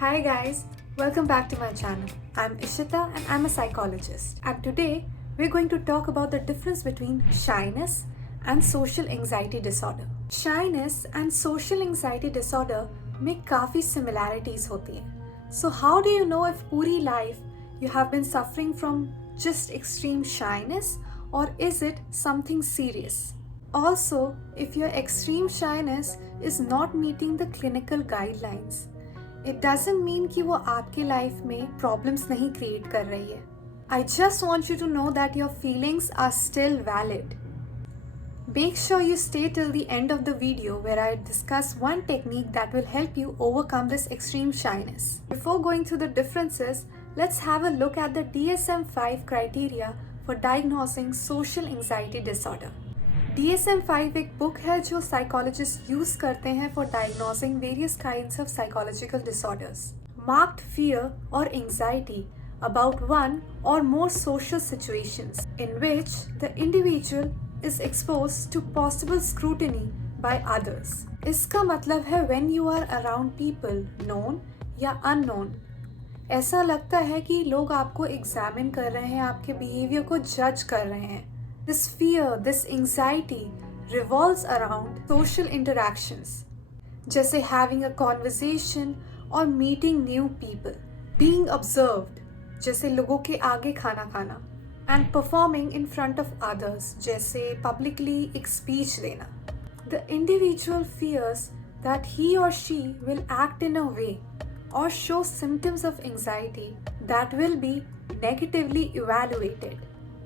Hi guys, welcome back to my channel. I'm Ishita and I'm a psychologist. And today we're going to talk about the difference between shyness and social anxiety disorder. Shyness and social anxiety disorder में काफी similarities होती हैं. So how do you know if पूरी life you have been suffering from just extreme shyness or is it something serious? Also, if your extreme shyness is not meeting the clinical guidelines, it doesn't mean कि वो आपके life में problems नहीं create कर रही है. I just want you to know that your feelings are still valid. Make sure you stay till the end of the video where I discuss one technique that will help you overcome this extreme shyness. Before going through the differences, let's have a look at the DSM-5 criteria for diagnosing social anxiety disorder. DSM-5 एक book है जो psychologist use करते हैं for diagnosing various kinds of psychological disorders. Marked fear और anxiety about one or more social situations in which the individual is exposed to possible scrutiny by others. इसका मतलब है when you are around people known या unknown. ऐसा लगता है कि लोग आपको एग्जामिन कर रहे हैं, आपके बिहेवियर को जज कर रहे हैं. This fear, this anxiety revolves around social interactions, जैसे having a conversation or meeting new people, being observed, जैसे लोगों के आगे खाना खाना, and performing in front of others, जैसे publicly एक speech देना. The individual fears that he or she will act in a way or show symptoms of anxiety that will be negatively evaluated.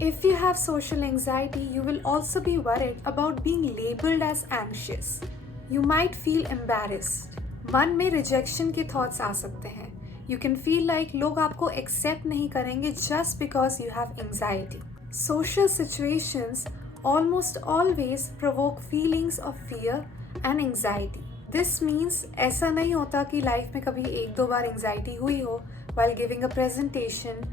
If you have social anxiety, you will also be worried about being labeled as anxious. You might feel embarrassed. मन में rejection के thoughts आ सकते हैं. You can feel like लोग आपको accept नहीं करेंगे just because you have anxiety. Social situations almost always provoke feelings of fear and anxiety. This means ऐसा नहीं होता कि life में कभी एक दो बार anxiety हुई हो while giving a presentation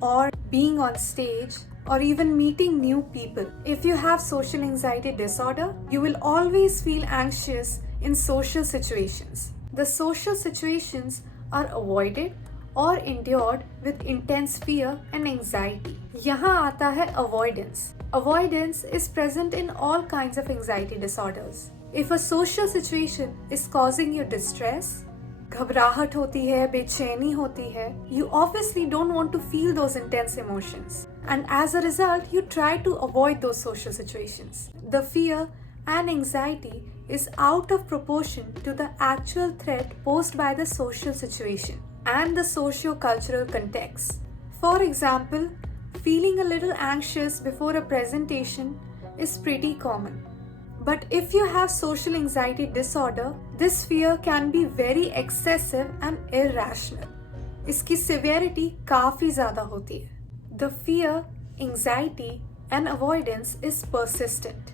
or being on stage or even meeting new people. If you have social anxiety disorder, you will always feel anxious in social situations. The social situations are avoided or endured with intense fear and anxiety. यहाँ आता है avoidance. Avoidance is present in all kinds of anxiety disorders. If a social situation is causing you distress, घबराहट होती है, बेचैनी होती है, you obviously don't want to feel those intense emotions. And as a result, you try to avoid those social situations. The fear and anxiety is out of proportion to the actual threat posed by the social situation and the socio-cultural context. For example, feeling a little anxious before a presentation is pretty common. But if you have social anxiety disorder, this fear can be very excessive and irrational. इसकी severity काफी ज़्यादा होती है. The fear, anxiety, and avoidance is persistent,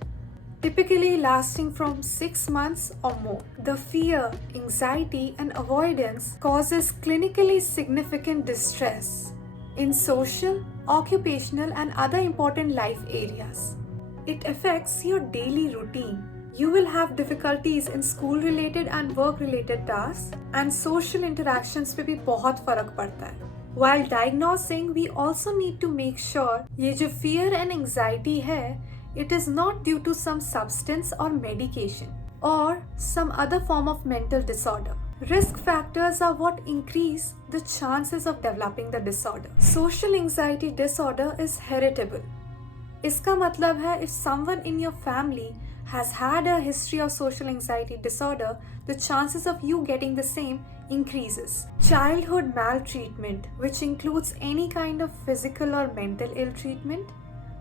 typically lasting from 6 months or more. The fear, anxiety, and avoidance causes clinically significant distress in social, occupational, and other important life areas. It affects your daily routine. You will have difficulties in school-related and work-related tasks, and social interactions पे भी बहुत फर्क पड़ता है. While diagnosing, we also need to make sure ये जो fear and anxiety है, it is not due to some substance or medication or some other form of mental disorder. Risk factors are what increase the chances of developing the disorder. Social anxiety disorder is heritable. इसका मतलब है if someone in your family has had a history of social anxiety disorder, the chances of you getting the same increases. Childhood maltreatment, which includes any kind of physical or mental ill treatment,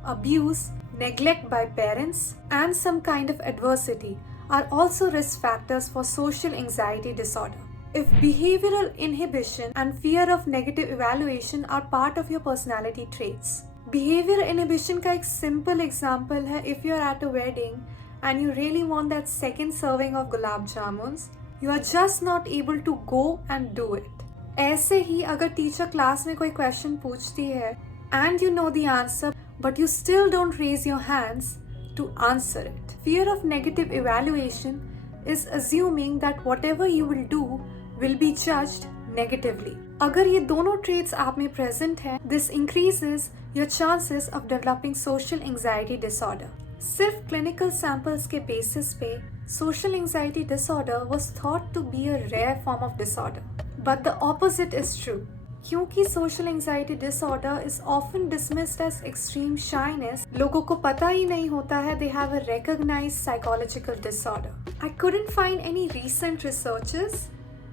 abuse, neglect by parents, and some kind of adversity are also risk factors for social anxiety disorder. If behavioral inhibition and fear of negative evaluation are part of your personality traits. Behavior inhibition का एक simple example है if you are at a wedding and you really want that second serving of gulab jamuns, you are just not able to go and do it. ऐसे ही अगर teacher class में कोई question पूछती है and you know the answer but you still don't raise your hands to answer it. Fear of negative evaluation is assuming that whatever you will do will be judged negatively. अगर ये दोनों traits आप में present हैं, this increases your chances of developing social anxiety disorder. सिर्फ clinical samples के basis पे social anxiety disorder was thought to be a rare form of disorder. But the opposite is true. क्योंकि social anxiety disorder is often dismissed as extreme shyness, लोगों को पता ही नहीं होता है they have a recognized psychological disorder. I couldn't find any recent researches,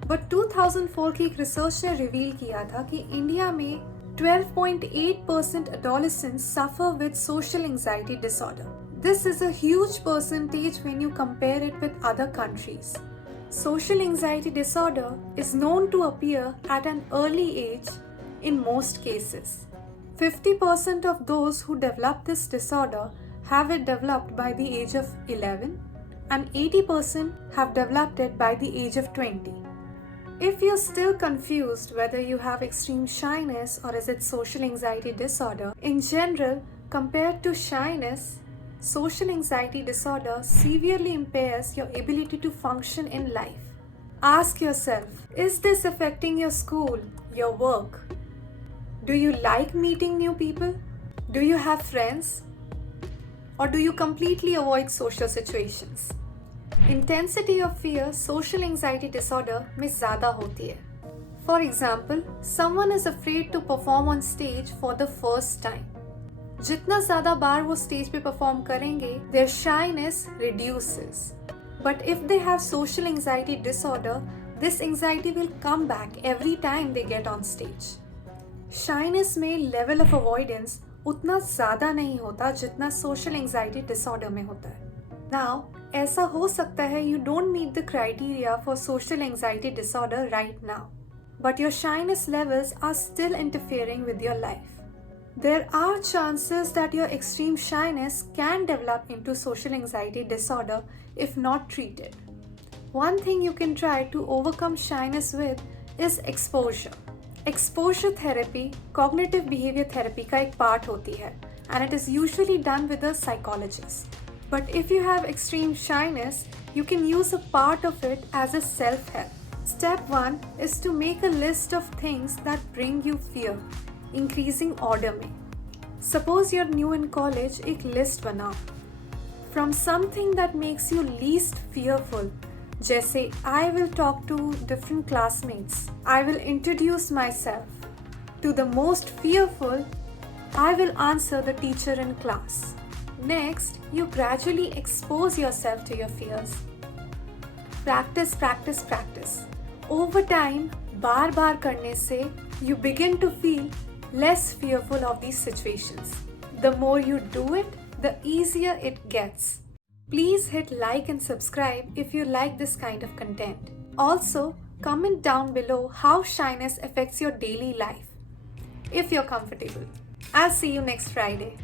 but 2004 की एक research ने reveal किया था कि इंडिया में 12.8% adolescents suffer with social anxiety disorder. This is a huge percentage when you compare it with other countries. Social anxiety disorder is known to appear at an early age in most cases. 50% of those who develop this disorder have it developed by the age of 11 and 80% have developed it by the age of 20. If you're still confused whether you have extreme shyness or is it social anxiety disorder, in general, compared to shyness, social anxiety disorder severely impairs your ability to function in life. Ask yourself, is this affecting your school, your work? Do you like meeting new people? Do you have friends? Or do you completely avoid social situations? Intensity of fear social anxiety disorder में ज़्यादा होती है. For example, someone is afraid to perform on stage for the first time. जितना ज़्यादा बार वो stage पे perform करेंगे, their shyness reduces. But if they have social anxiety disorder, this anxiety will come back every time they get on stage. Shyness में level of avoidance उतना ज़्यादा नहीं होता जितना social anxiety disorder में होता है. Now, ऐसा हो सकता है you don't meet the criteria for social anxiety disorder right now, but your shyness levels are still interfering with your life. There are chances that your extreme shyness can develop into social anxiety disorder if not treated. One thing you can try to overcome shyness with is exposure. Exposure therapy cognitive behavior therapy का एक part होती है and it is usually done with a psychologist. But if you have extreme shyness, you can use a part of it as a self-help. Step 1 is to make a list of things that bring you fear. Increasing order में. Suppose you're new in college, एक list बनाओ. From something that makes you least fearful, जैसे I will talk to different classmates, I will introduce myself. To the most fearful, I will answer the teacher in class. Next, you gradually expose yourself to your fears. Practice, practice, practice. Over time, बार बार करने से, you begin to feel less fearful of these situations. The more you do it, the easier it gets. Please hit like and subscribe if you like this kind of content. Also, comment down below how shyness affects your daily life, if you're comfortable. I'll see you next Friday.